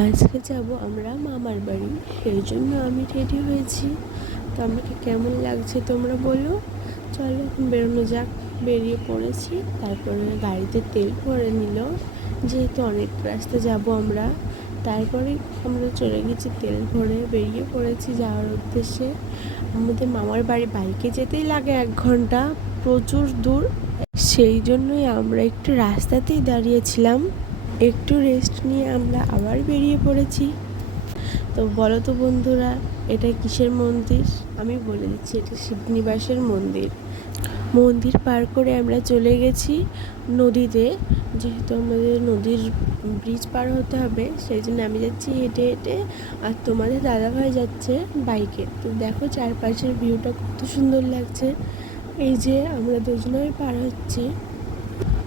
আজকে যাব আমরা মামার বাড়ি, সেই জন্য আমি রেডি হয়েছি। তো আমাকে কেমন লাগছে তোমরা বলো। চলো এখন বেরোনো যাক। বেরিয়ে পড়েছি, তারপরে গাড়িতে তেল ভরে নিল, যেহেতু অনেক রাস্তা যাব আমরা। তারপরে আমরা চলে গেছি তেল ভরে, বেরিয়ে পড়েছি যাওয়ার উদ্দেশ্যে। আমাদের মামার বাড়ি বাইকে যেতেই লাগে 1 ঘন্টা, প্রচুর দূর। সেই জন্যই আমরা একটু রাস্তাতেই দাঁড়িয়েছিলাম, একটু রেস্ট নিয়ে আমরা আবার বেরিয়ে পড়েছি। তো বলো তো বন্ধুরা, এটা কিসের মন্দির? আমি বলে দিচ্ছি, এটা শিবনিবাসের মন্দির। মন্দির পার করে আমরা চলে গেছি নদীতে, যেহেতু আমাদের নদীর ব্রিজ পার হতে হবে, সেই জন্য আমি যাচ্ছি হেঁটে হেঁটে, আর তোমাদের দাদাভাই যাচ্ছে বাইকে। তো দেখো চারপাশের ভিউটা কত সুন্দর লাগছে। এই যে আমরা দুজনেই পার হচ্ছি।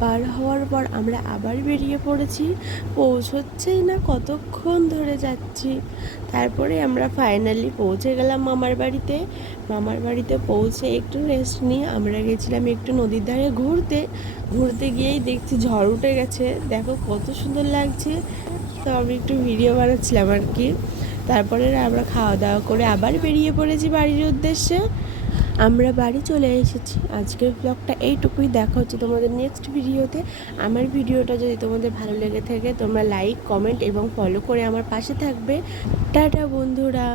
পার হওয়ার পর আমরা আবার বেরিয়ে পড়েছি, পৌঁছচ্ছেই না, কতক্ষণ ধরে যাচ্ছি। তারপরে আমরা ফাইনালি পৌঁছে গেলাম মামার বাড়িতে। মামার বাড়িতে পৌঁছে একটু রেস্ট নিয়ে আমরা গেছিলাম একটু নদীর ধারে ঘুরতে। ঘুরতে গিয়েই দেখছি ঝড় উঠে গেছে, দেখো কত সুন্দর লাগছে। তো আমি একটু ভিডিও বানাচ্ছিলাম আর কি। তারপরে আমরা খাওয়া দাওয়া করে আবার বেরিয়ে পড়েছি বাড়ির উদ্দেশ্যে। আমরা বাড়ি চলে এসেছি। আজকের ব্লগটা এইটুকুই, দেখা হচ্ছে তোমাদের নেক্সট ভিডিওতে। আমার ভিডিওটা যদি তোমাদের ভালো লেগে থাকে, তোমরা লাইক, কমেন্ট এবং ফলো করে আমার পাশে থাকবে। টাটা বন্ধুরা।